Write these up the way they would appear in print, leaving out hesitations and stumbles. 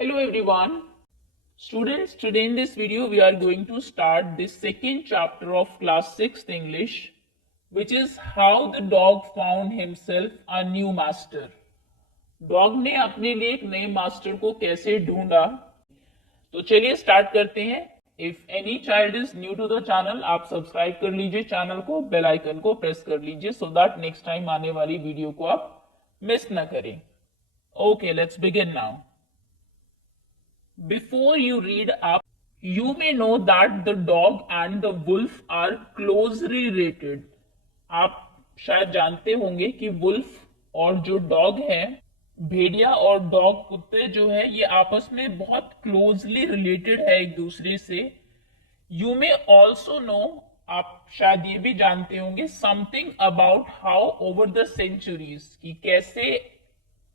Hello everyone. Students, today in this video we are going to start the second chapter of class 6th English, which is how the dog found himself a new master. Dog ने अपने लिए एक नए master को कैसे ढूंढा। तो चलिए स्टार्ट करते हैं। If any child is new to the channel, आप सब्सक्राइब कर लीजिए चैनल को, बेल आइकन को प्रेस कर लीजिए सो दैट नेक्स्ट टाइम आने वाली वीडियो को आप मिस ना करें। Okay, let's begin now. Before you read up, you may know that the dog and the wolf are closely related. आप शायद जानते होंगे कि वुल्फ और जो डॉग है, भेड़िया और डॉग कुत्ते जो है, ये आपस में बहुत क्लोजली रिलेटेड है एक दूसरे से। यू मे ऑल्सो नो, आप शायद ये भी जानते होंगे, something about how over the centuries, कि कैसे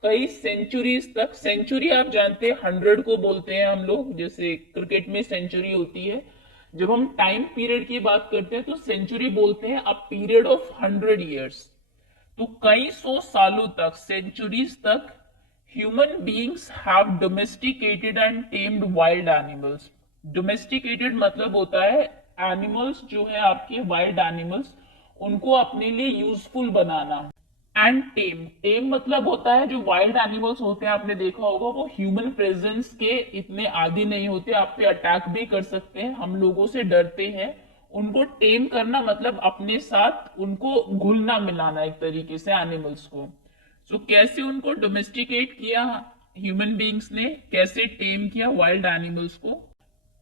कई सेंचुरीज तक, सेंचुरी आप जानते हैं 100 को बोलते हैं हम लोग, जैसे क्रिकेट में सेंचुरी होती है। जब हम टाइम पीरियड की बात करते हैं तो सेंचुरी बोलते हैं अ पीरियड ऑफ 100 ईयर्स। तो कई सौ सालों तक, सेंचुरीज तक, human beings have domesticated and tamed wild animals. Domesticated मतलब होता है एनिमल्स जो है आपके वाइल्ड एनिमल्स, उनको अपने लिए यूजफुल बनाना। एंड टेम, टेम मतलब होता है जो वाइल्ड एनिमल्स होते हैं, आपने देखा होगा वो ह्यूमन प्रेजेंस के इतने आदी नहीं होते, आप पे अटैक भी कर सकते हैं, हम लोगों से डरते हैं। उनको टेम करना मतलब अपने साथ उनको घुलना मिलाना एक तरीके से एनिमल्स को। सो कैसे उनको डोमेस्टिकेट किया ह्यूमन बीइंग्स ने, कैसे टेम किया वाइल्ड एनिमल्स को।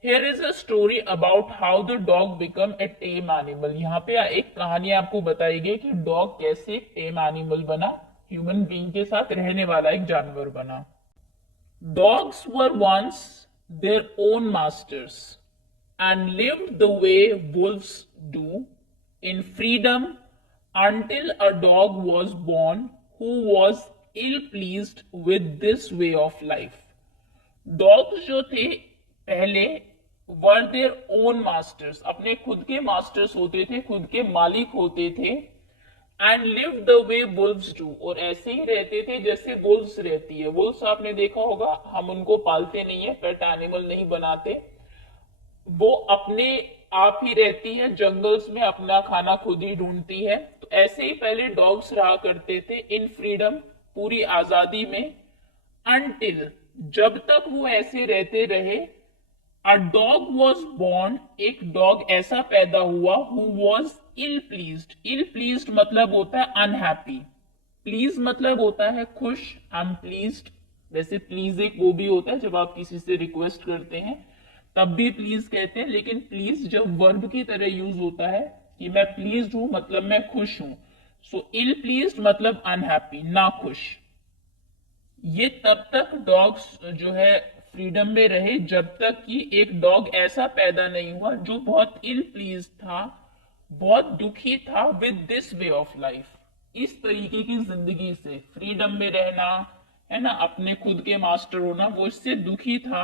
Here is a story about how the dog become a tame animal. यहाँ पे एक कहानी आपको बताई गई कि डॉग कैसे टेम एनिमल बना, ह्यूमन बीइंग के साथ रहने वाला एक जानवर बना। Dogs were once their own masters and lived the way wolves do, in freedom, until a dog was born who was ill pleased with this way of life. Dogs जो थे पहले वर देयर ओन मास्टर्स, अपने खुद के masters होते थे, खुद के मालिक होते थे। And live the way Wolves do, और ऐसे ही रहते थे जैसे वुल्व्स रहती है। वुल्व्स आपने देखा होगा, हम उनको पालते नहीं है, पेट एनिमल नहीं बनाते, वो अपने आप ही रहती है, जंगल्स में अपना खाना खुद ही ढूंढती है। तो ऐसे ही पहले डॉग्स रहा करते थे इन फ्रीडम, पूरी आजादी में। अनटिल, जब तक वो ऐसे रहते रहे, अ डॉग वॉज बॉर्न, एक डॉग ऐसा पैदा हुआ who was ill pleased. Ill pleased मतलब होता है अनहैप्पी, प्लीज मतलब होता है खुश, आई एम प्लीज्ड। वैसे प्लीज एक वो भी होता है जब आप किसी से रिक्वेस्ट करते हैं तब भी प्लीज कहते हैं, लेकिन प्लीज जब वर्ब की तरह यूज होता है कि मैं प्लीज्ड हूं मतलब मैं खुश हूं। सो इल प्लीज्ड मतलब अनहैप्पी, ना खुश। ये तब तक डॉग्स जो है फ्रीडम में रहे जब तक कि एक डॉग ऐसा पैदा नहीं हुआ जो बहुत इल प्लीज था, बहुत दुखी था with this way of life, इस तरीके की जिंदगी से, फ्रीडम में रहना है ना, अपने खुद के मास्टर होना, वो इससे दुखी था।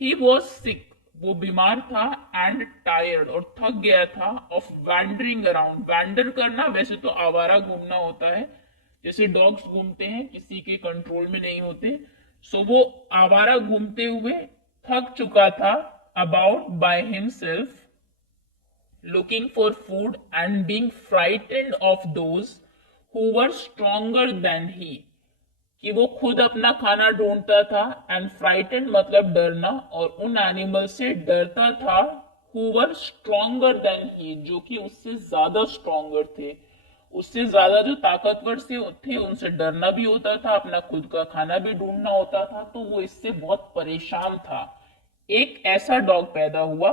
ही वॉज सिक, वो बीमार था, एंड टायर्ड, और थक गया था, ऑफ वैंडरिंग अराउंड। वैंडर करना वैसे तो आवारा घूमना होता है, जैसे डॉग्स घूमते हैं, किसी के कंट्रोल में नहीं होते। सो वो आवारा घूमते हुए थक चुका था, about by himself, looking for food and being frightened of those who were stronger than he, कि वो खुद अपना खाना ढूंढता था, एंड फ्राइटेंड मतलब डरना, और उन एनिमल से डरता था who were stronger than he, जो कि उससे ज्यादा स्ट्रॉन्गर थे, उससे ज्यादा जो ताकतवर से थे, उनसे डरना भी होता था, अपना खुद का खाना भी ढूंढना होता था। तो वो इससे बहुत परेशान था। एक ऐसा डॉग पैदा हुआ।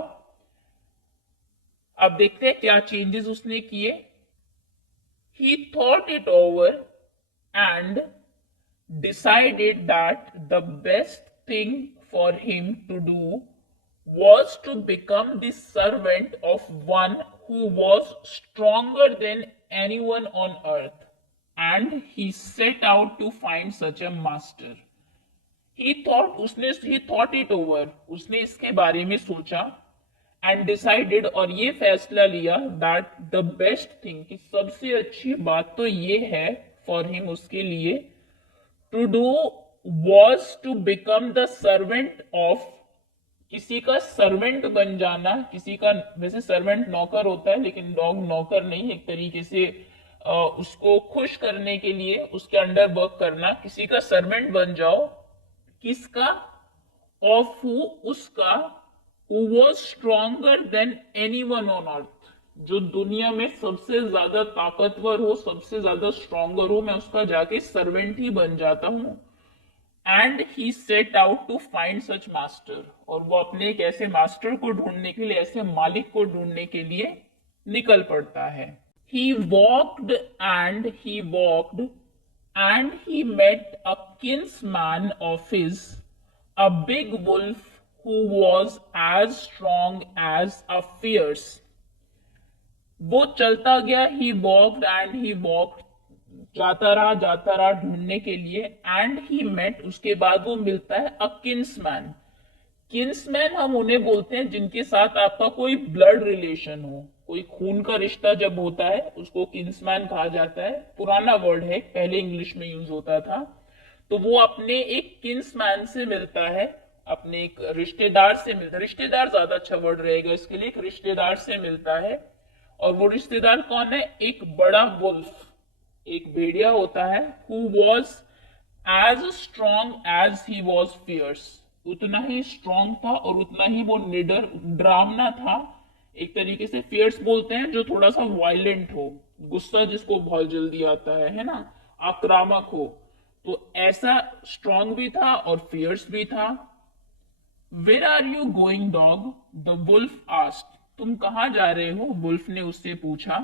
अब देखते हैं क्या चेंजेस उसने किए। ही thought it over and decided that the best thing for him to do was to become the servant of one who was stronger than anyone on earth, and he set out to find such a master. He thought it over, उसने इसके बारे में सोचा, and decided, और ये फैसला लिया, that the best thing, कि सबसे अच्छी बात तो ये है for him, उसके लिए, to do was to become the servant of, किसी का सर्वेंट बन जाना, किसी का, वैसे सर्वेंट नौकर होता है लेकिन डॉग नौकर नहीं, एक तरीके से उसको खुश करने के लिए उसके अंडर वर्क करना, किसी का सर्वेंट बन जाओ, किसका, ऑफ हु, उसका, who was stronger than anyone on earth, जो दुनिया में सबसे ज्यादा ताकतवर हो, सबसे ज्यादा स्ट्रॉन्गर हो, मैं उसका जाके सर्वेंट ही बन जाता हूं। And he set out to find such master, और वो अपने एक ऐसे मास्टर को ढूंढने के लिए, ऐसे मालिक को ढूंढने के लिए निकल पड़ता है। He walked and he walked and he met a kinsman of his, a big wolf who was as strong as a fierce। वो चलता गया, ही वॉक्ड एंड ही वॉक्ड, जाता रहा ढूंढने के लिए, एंड ही मेट, उसके बाद वो मिलता है अ किन्समैन। किन्समैन हम उन्हें बोलते हैं जिनके साथ आपका कोई ब्लड रिलेशन हो, कोई खून का रिश्ता जब होता है उसको किन्समैन कहा जाता है। पुराना वर्ड है, पहले इंग्लिश में यूज होता था। तो वो अपने एक किन्समैन से मिलता है, अपने एक रिश्तेदार से मिलता है, रिश्तेदार ज्यादा अच्छा वर्ड रहेगा इसके लिए, एक रिश्तेदार से मिलता है। और वो रिश्तेदार कौन है, एक बड़ा वुल्फ, एक भेड़िया होता है, who was as strong as he was fierce, उतना ही स्ट्रॉन्ग था और उतना ही वो निडर, डरावना था। एक तरीके से फियर्स बोलते हैं जो थोड़ा सा वायलेंट हो, गुस्सा जिसको बहुत जल्दी आता है ना, आक्रामक हो, तो ऐसा स्ट्रॉन्ग भी था और फियर्स भी था। Where are you going dog, the wolf asked, तुम कहां जा रहे हो, वुल्फ ने उससे पूछा।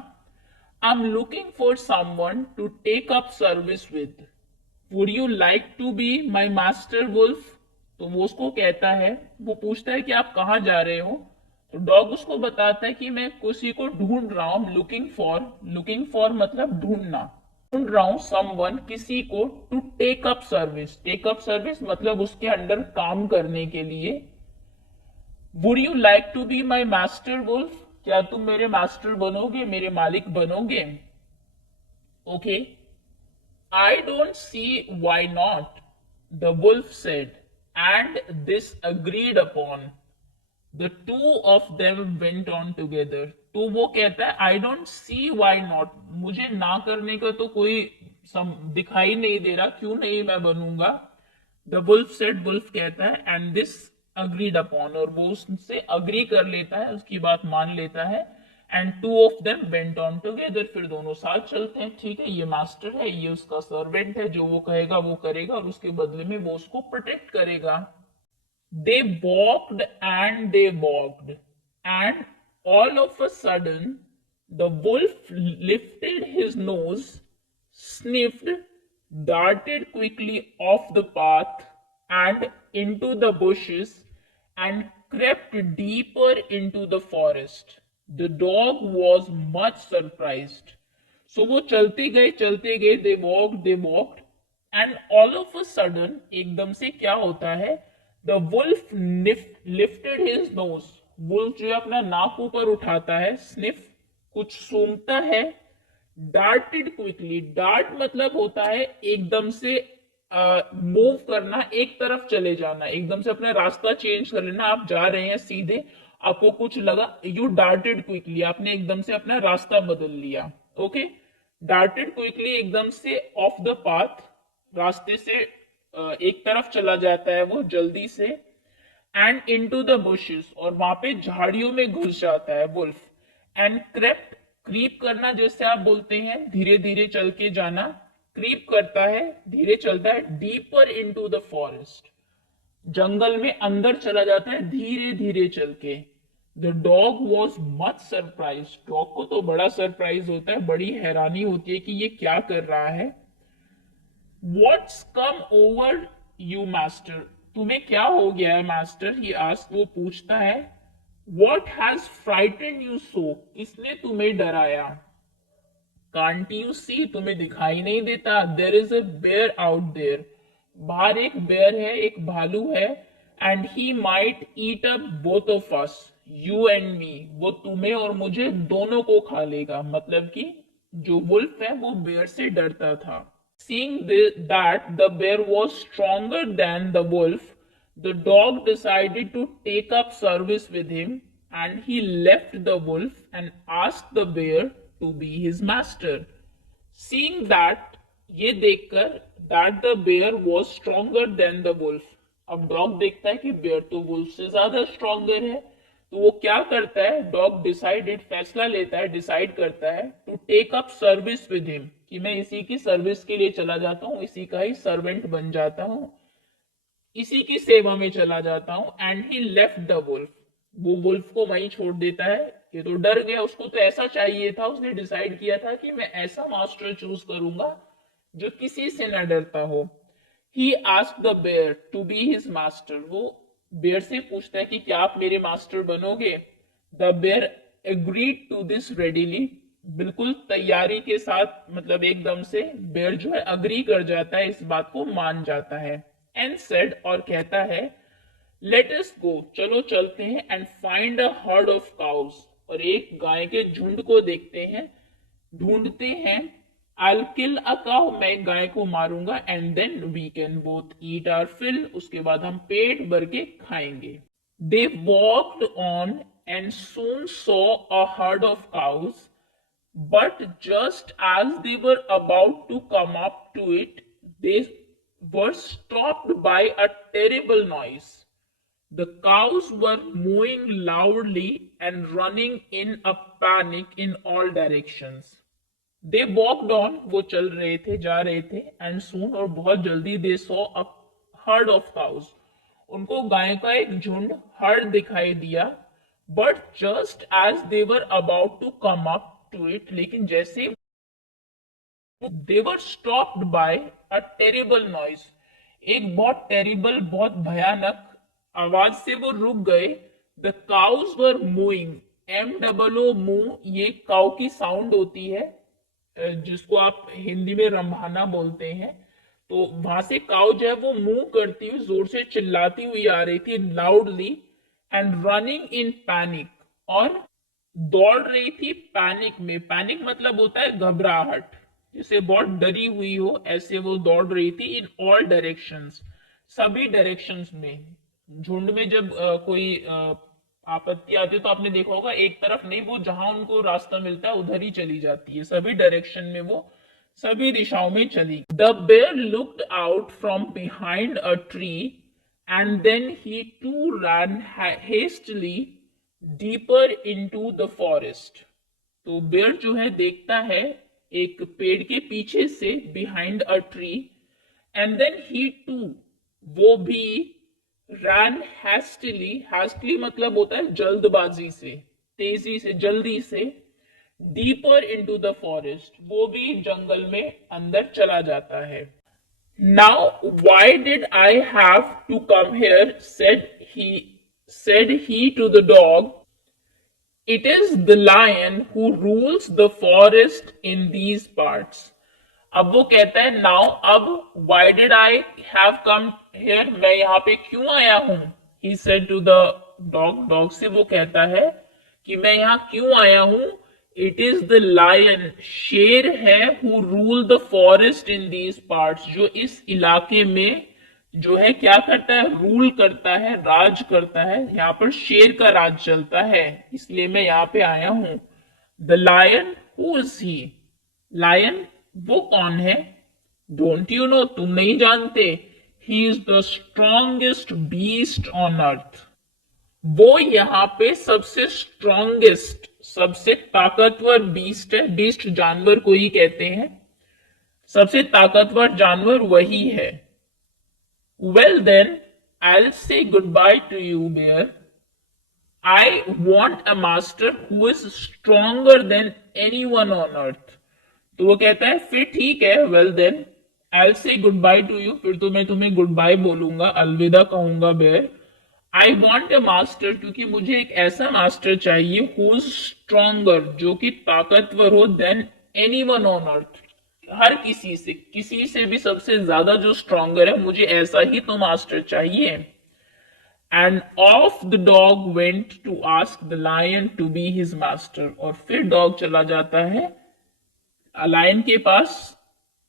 I am looking for someone to take up service with, would you like to be my master wolf. तो वो उसको कहता है, वो पूछता है कि आप कहां जा रहे हो, तो डॉग उसको बताता है कि मैं किसी को ढूंढ रहा हूं, लुकिंग फॉर मतलब ढूंढना, ढूंढ रहा हूं समवन, किसी को, टू टेक अप सर्विस मतलब उसके अंडर काम करने के लिए। Would you like to be my master wolf, क्या तुम मेरे मास्टर बनोगे, मेरे मालिक बनोगे। Okay, I don't see why not, the wolf said, and this agreed upon. The two of them went on together. तो वो कहता है I don't see why not, मुझे ना करने का तो कोई दिखाई नहीं दे रहा, क्यों नहीं मैं बनूंगा। The wolf said, wolf कहता है, and this agreed upon, और वो उससे अग्री कर लेता है, उसकी बात मान लेता है। And to of them went on together, फिर दोनों साथ चलते हैं। ठीक है, ये मास्टर है, ये उसका सर्वेंट है, जो वो कहेगा वो करेगा और उसके बदले में वो उसको प्रोटेक्ट करेगा। They walked and they walked and all of a sudden the wolf lifted his nose, sniffed, darted quickly off the path and into the bushes and crept deeper into the forest. The dog was much surprised. So वो चलते गए, they walked, and all of a sudden, एकदम से क्या होता है, the wolf lifted his nose. wolf जो अपना नाक ऊपर उठाता है, sniff, कुछ सूंघता है, डार्टेड क्विकली, डार्ट मतलब होता है एकदम से मूव करना, एक तरफ चले जाना, एकदम से अपना रास्ता चेंज कर लेना, आप जा रहे हैं सीधे, आपको कुछ लगा, यू डार्टेड क्विकली, आपने एकदम से अपना रास्ता बदल लिया। ओके, डार्टेड क्विकली, एकदम से ऑफ द पाथ, रास्ते से एक तरफ चला जाता है वो जल्दी से। एंड इनटू द बुशेस, और वहां पे झाड़ियों में घुस जाता है वुल्फ। एंड क्रेप्ट, क्रीप करना जैसे आप बोलते हैं, धीरे धीरे चल के जाना, क्रीप करता है, धीरे चलता है, डीपर इनटू द फॉरेस्ट, जंगल में अंदर चला जाता है धीरे धीरे चल के। The dog was much surprise, dog को तो बड़ा सरप्राइज होता है, बड़ी हैरानी होती है कि ये क्या कर रहा है। What's come over you master, तुम्हें क्या हो गया है मास्टर, ही आस्क्ड, वो पूछता है। What has frightened you so, किसने तुम्हें डराया। Can't you see, तुम्हें दिखाई नहीं देता। There is a bear out there, बाहर एक बेयर है, एक भालू है। And he might eat up both of us, you and me, वो तुम्हें और मुझे दोनों को खा लेगा। मतलब कि जो वुल्फ है वो बेयर से डरता था। Seeing that the bear was stronger than the wolf, the dog decided to take up service with him, and he left the wolf and asked the bear to be his master. Seeing that, ये देखकर that the bear was stronger than the wolf, अब dog देखता है कि bear तो wolf से ज्यादा stronger है, तो वो क्या करता है, डॉग डिसाइडेड, फैसला लेता है, डिसाइड करता है to take up service with him, कि मैं इसी की सर्विस के लिए चला जाता हूँ, इसी का ही सर्वेंट बन जाता हूँ, इसी की सेवा में चला जाता हूँ. And he left the wolf, वो वुल्फ को वहीं छोड़ देता है. ये तो डर गया, उसको तो ऐसा चाहिए था, उसने डिसाइड किया था कि मैं ऐसा मास्टर चूज करूंगा जो किसी से न डरता हो. He asked the bear to be his master, वो बेयर से पूछता है कि क्या आप मेरे मास्टर बनोगे. The bear agreed to this readily, बिल्कुल तैयारी के साथ, मतलब एकदम से बेयर जो है अग्री कर जाता है, इस बात को मान जाता है. एंड सेड, और कहता है, लेट अस गो, चलो चलते हैं, and find a herd of cows, और एक गाय के झुंड को देखते हैं, ढूंढते हैं. I'll kill a cow, मैं गाय को मारूंगा, and then we can both eat our fill, उसके बाद हम पेट भर के खाएंगे. They walked on and soon saw a herd of cows, but just as they were about to come up to it, they were stopped by a terrible noise. The cows were mooing loudly and running in a panic in all directions. They walked on, वो चल रहे थे, जा रहे थे, and soon, और बहुत जल्दी, they saw a herd of cows, उनको गाय का एक झुंड, हर्ड दिखाई दिया. But just as they were about to come up to it, लेकिन जैसे they were stopped by a terrible noise, एक बहुत टेरिबल, बहुत भयानक आवाज से वो रुक गए. द काउज वर मूइंग, MOO मू, ये काउ की साउंड होती है, जिसको आप हिंदी में रंभाना बोलते हैं. तो वहां से काउ जो है वो मूव करती हुई, जोर से चिल्लाती हुई आ रही थी, loudly, and running in panic, और दौड़ रही थी पैनिक में. पैनिक मतलब होता है घबराहट, जिसे बहुत डरी हुई हो, ऐसे वो दौड़ रही थी. इन ऑल डायरेक्शंस, सभी डायरेक्शंस में. झुंड में जब कोई आपत्ति आती है तो आपने देखा होगा, एक तरफ नहीं, वो जहां उनको रास्ता मिलता है उधर ही चली जाती है, सभी डायरेक्शन में वो सभी दिशाओं में चली. The bear looked out from behind a tree and then he to run hastily deeper into the forest. तो बेयर जो है देखता है एक पेड़ के पीछे से, behind a tree, and then he to, वो भी रैन हैस्टिली, हैस्टली मतलब होता है जल्दबाजी से, तेजी से, जल्दी से. डीपर इनटू द फॉरेस्ट, वो भी जंगल में अंदर चला जाता है. Now why did I have to come here, said he to the dog. It is the lion who rules the forest in these parts. अब वो कहता है, नाउ, अब, why did I have come here, मैं यहाँ पे क्यों आया हूं. He said to the dog, dog से वो कहता है कि मैं यहाँ क्यों आया हूं. इट इज द लायन, शेर है, who rule the forest in these parts, जो इस इलाके में जो है क्या करता है, रूल करता है, राज करता है. यहाँ पर शेर का राज चलता है, इसलिए मैं यहाँ पे आया हूं. The lion, who is he, lion वो कौन है. डोंट यू नो, तुम नहीं जानते. He is the strongest beast on earth, वो यहाँ पे सबसे स्ट्रॉन्गेस्ट, सबसे ताकतवर बीस्ट है. बीस्ट जानवर को ही कहते हैं, सबसे ताकतवर जानवर वही है. Well then I say goodbye to you bear. I want a master who is stronger than any one on earth. तो वो कहता है, फिर ठीक है, well then I say goodbye to you, फिर तो मैं तुम्हें गुड बाय बोलूंगा, अलविदा कहूंगा bear. I want a master, क्योंकि मुझे एक ऐसा मास्टर चाहिए, हु इज स्ट्रॉन्गर, जो कि ताकतवर हो, then any one on earth, हर किसी से भी सबसे ज्यादा जो स्ट्रॉन्गर है, मुझे ऐसा ही तो मास्टर चाहिए. And off the dog went to ask the lion to be his master, और फिर डॉग चला जाता है लायन के पास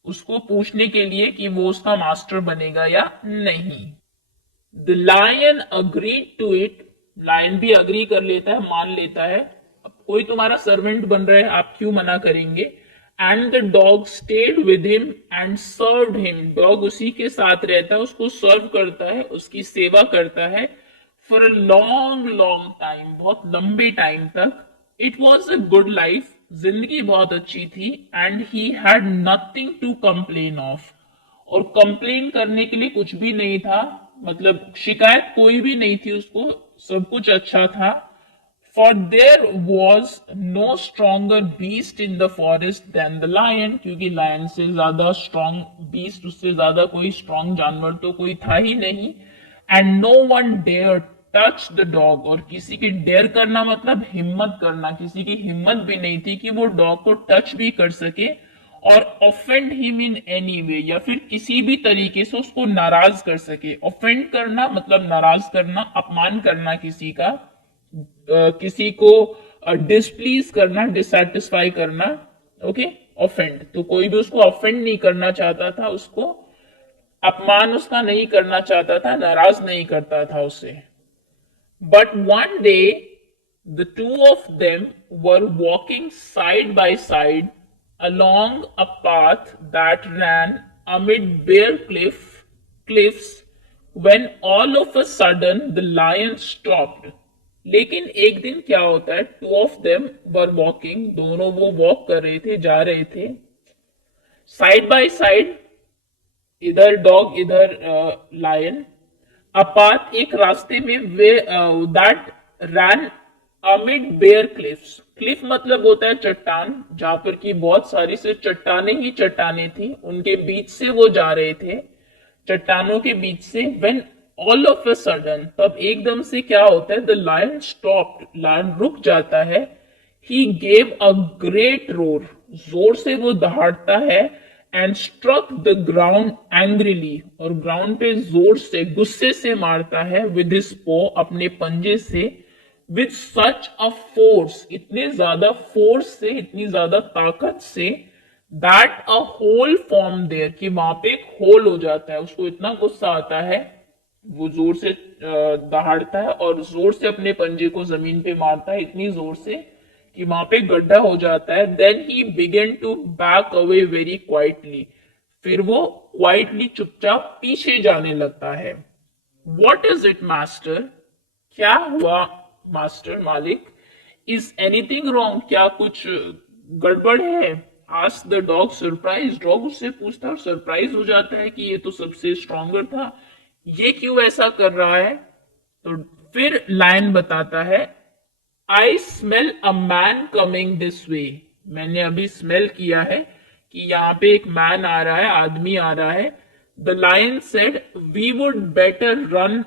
उसको पूछने के लिए कि वो उसका मास्टर बनेगा या नहीं। The lion agreed to it, lion भी अग्री कर लेता है, मान लेता है। अब कोई तुम्हारा सर्वेंट बन रहा है, आप क्यों मना करेंगे। And the dog state with him and served him, dog उसी के साथ रहता है, उसको सर्व करता है, उसकी सेवा करता है। For a long long time, बहुत लंबे टाइम तक। It was a good life, जिंदगी बहुत अच्छी थी। And he had nothing to complain of, और कंप्लेन करने के लिए कुछ भी नहीं था, मतलब शिकायत कोई भी नहीं थी उसको, सब कुछ अच्छा था। For there was no stronger beast in the forest than the lion, क्योंकि लायन से ज्यादा स्ट्रॉन्ग बीस्ट, उससे ज्यादा कोई स्ट्रॉन्ग जानवर तो कोई था ही नहीं। And no one dare touch the dog, और किसी की डेयर करना मतलब हिम्मत करना, किसी की हिम्मत भी नहीं थी कि वो डॉग को टच भी कर सके और offend him in any way, या फिर किसी भी तरीके से उसको नाराज कर सके। ऑफेंड करना मतलब नाराज करना, अपमान करना किसी का, किसी को डिसप्लीज करना, डिससेटिस्फाई करना। ओके, ऑफेंड, तो कोई भी उसको ऑफेंड नहीं करना चाहता था, उसको अपमान उसका नहीं करना चाहता था, नाराज नहीं करता था उसे। But one day the two of them were walking side by side along a path that ran amid bare cliffs when all of a sudden the lion stopped. लेकिन एक दिन क्या होता है, two of them were walking, दोनों वो walk कर रहे थे, जा रहे थे साइड बाय साइड, इधर डॉग इधर लायन, अपात एक रास्ते में, way that ran amid bare cliffs, cliff मतलब होता है चट्टान, जहां पर की बहुत सारी सिर्फ चट्टाने ही चट्टाने थी, उनके बीच से वो जा रहे थे, चट्टानों के बीच से। When all of a sudden, तब एकदम से क्या होता है, द लायन स्टॉप्ड, लायन रुक जाता है। He gave a great roar, जोर से वो दहाड़ता है। And struck the ground angrily, और ग्राउंड पे जोर से, गुस्से से मारता है, विद हिज पो, अपने पंजे से। विद सच अ फोर्स, इतने ज्यादा फोर्स से, इतनी ज्यादा ताकत से, that a hole form there, कि वहां पे एक होल हो जाता है। उसको इतना गुस्सा आता है, वो जोर से दहाड़ता है और जोर से अपने पंजे को जमीन पे मारता है, इतनी जोर से कि वहां पे गड्ढा हो जाता है। Then he began to back away very quietly, फिर वो क्वाइटली चुपचाप पीछे जाने लगता है। वॉट इज इट मास्टर, क्या हुआ मास्टर, मालिक। इज एनीथिंग रॉन्ग, क्या कुछ गड़बड़ है। Ask the dog surprise, dog उससे पूछता है और सरप्राइज हो जाता है कि ये तो सबसे स्ट्रॉन्गर था, ये क्यों ऐसा कर रहा है। तो फिर लायन बताता है, I smell a man coming this way, मैंने अभी स्मेल किया है कि यहाँ पे एक मैन आ रहा है, आदमी आ रहा है। The lion said, we would better run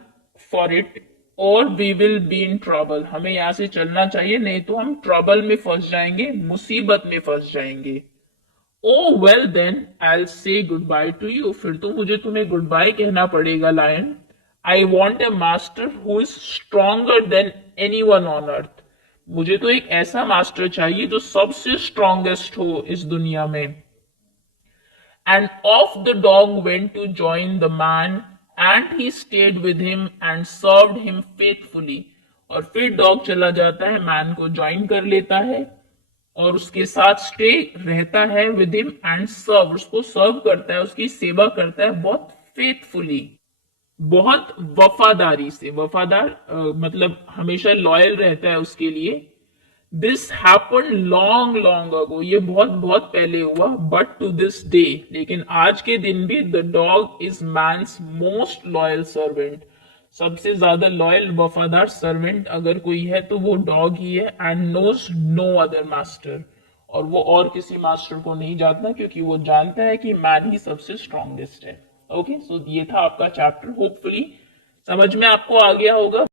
for it और we will be in trouble, हमें यहां से चलना चाहिए, नहीं तो हम ट्रबल में फंस जाएंगे, मुसीबत में फंस जाएंगे। ओ well then I say goodbye to you, फिर तो मुझे तुम्हें गुड बाय कहना पड़ेगा lion. I want a master who is stronger than any one on earth, मुझे तो एक ऐसा मास्टर चाहिए जो सबसे स्ट्रॉन्गेस्ट हो इस दुनिया में। And off the dog went to join the man and he stayed with him and served him faithfully, और फिर डॉग चला जाता है, मैन को ज्वाइन कर लेता है और उसके साथ स्टे रहता है, विद हिम एंड सर्व, उसको सर्व करता है, उसकी सेवा करता है बहुत फेथफुली, बहुत वफादारी से। वफादार मतलब हमेशा लॉयल रहता है उसके लिए। This happen long long ago, ये बहुत बहुत पहले हुआ। बट टू दिस डे, लेकिन आज के दिन भी, the dog is man's most loyal servant, सबसे ज्यादा लॉयल वफादार सर्वेंट अगर कोई है तो वो डॉग ही है। And knows no other master, और वो और किसी मास्टर को नहीं जानता, क्योंकि वो जानता है कि मैन ही सबसे स्ट्रॉन्गेस्ट है। ओके, सो ये था आपका चैप्टर, होपफुली समझ में आपको आ गया होगा।